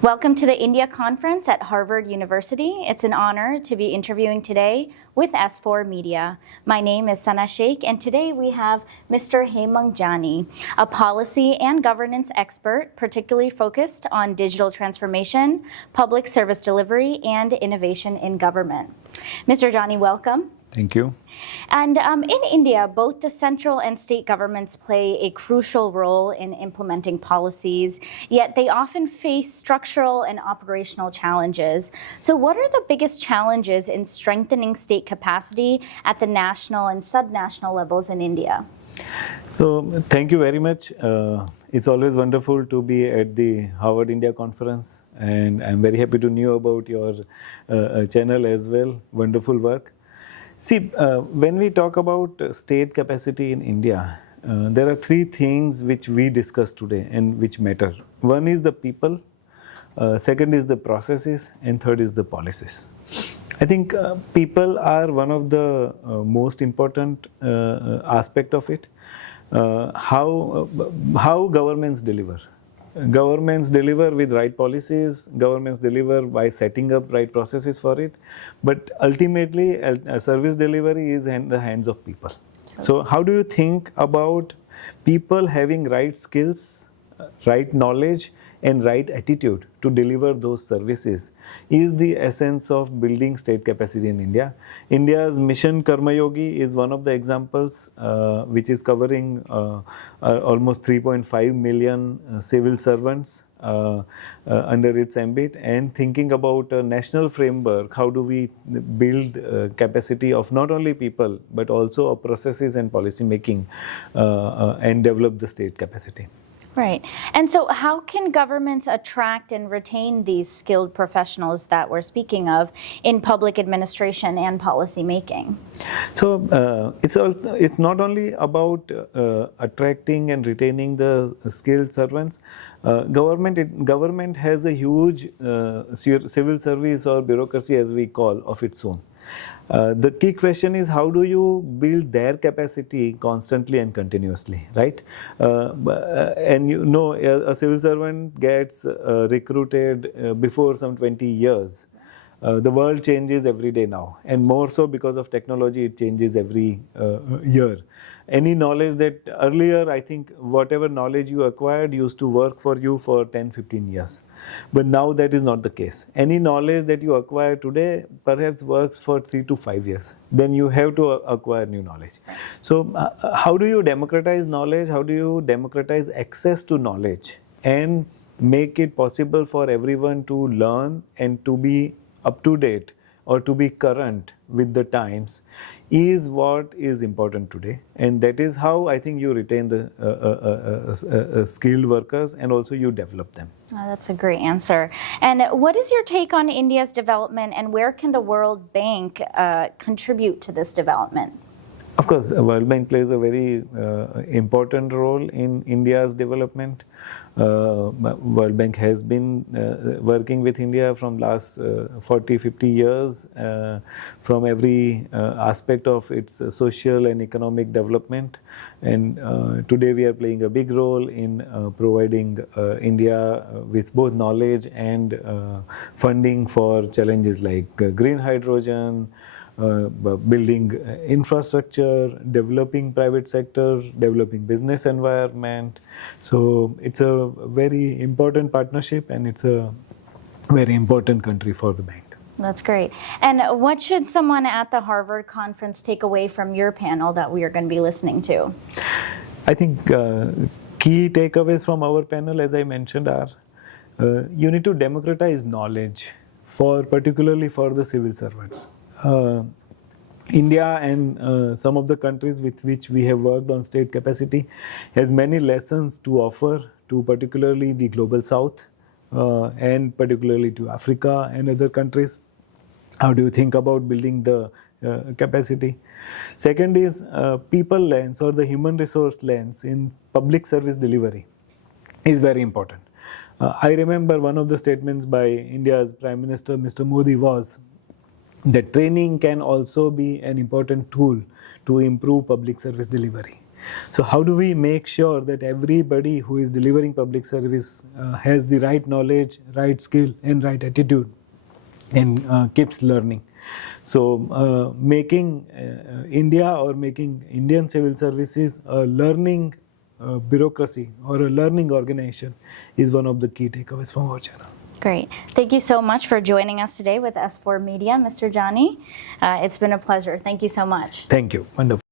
Welcome to the India Conference at Harvard University. It's an honor to be interviewing today with S4 Media. My name is Sana Sheikh, and today we have Mr. Hemang Jani, a policy and governance expert, particularly focused on digital transformation, public service delivery, and innovation in government. Mr. Jani, welcome. Thank you. And in India, both the central and state governments play a crucial role in implementing policies, yet they often face structural and operational challenges. So what are the biggest challenges in strengthening state capacity at the national and subnational levels in India? So thank you very much. It's always wonderful to be at the Harvard India Conference, and I'm very happy to know about your channel as well. Wonderful work. See, when we talk about state capacity in India, there are three things which we discuss today and which matter. One is the people, second is the processes, and third is the policies. I think people are one of the most important aspect of it. How governments deliver. Governments deliver with right policies, governments deliver by setting up right processes for it, but ultimately a service delivery is in the hands of people. So how do you think about people having right skills, right knowledge, and right attitude to deliver those services is the essence of building state capacity in India. India's Mission Karma Yogi is one of the examples which is covering almost 3.5 million civil servants under its ambit, and thinking about a national framework, how do we build capacity of not only people but also of processes and policy making and develop the state capacity. Right. And so how can governments attract and retain these skilled professionals that we're speaking of in public administration and policy making? So it's not only about attracting and retaining the skilled servants. Government has a huge civil service or bureaucracy, as we call, of its own. The key question is, how do you build their capacity constantly and continuously, right? And you know, a civil servant gets recruited before some 20 years. The world changes every day now, and more so because of technology, it changes every year. Any knowledge that earlier, I think, whatever knowledge you acquired used to work for you for 10, 15 years. But now that is not the case. Any knowledge that you acquire today perhaps works for 3 to 5 years. Then you have to acquire new knowledge. So how do you democratize knowledge? How do you democratize access to knowledge and make it possible for everyone to learn and to be up to date or to be current with the times is what is important today, and that is how I think you retain the skilled workers and also you develop them. Oh, that's a great answer. And what is your take on India's development, and where can the World Bank contribute to this development? Of course, the World Bank plays a very important role in India's development. World Bank has been working with India from last 40, 50 years from every aspect of its social and economic development. And today we are playing a big role in providing India with both knowledge and funding for challenges like green hydrogen, building infrastructure, developing private sector, developing business environment. So it's a very important partnership, and it's a very important country for the bank. That's great. And what should someone at the Harvard conference take away from your panel that we are going to be listening to? I think key takeaways from our panel, as I mentioned, are you need to democratize knowledge, particularly for the civil servants. India and some of the countries with which we have worked on state capacity has many lessons to offer to particularly the global south and particularly to Africa and other countries. How do you think about building the capacity? Second is people lens or the human resource lens in public service delivery is very important. I remember one of the statements by India's Prime Minister, Mr. Modi, was that training can also be an important tool to improve public service delivery. So how do we make sure that everybody who is delivering public service has the right knowledge, right skill, and right attitude, and keeps learning? So making India or making Indian civil services a learning bureaucracy or a learning organization is one of the key takeaways from our channel. Great. Thank you so much for joining us today with S4 Media, Mr. Jani. It's been a pleasure. Thank you so much. Thank you. Wonderful.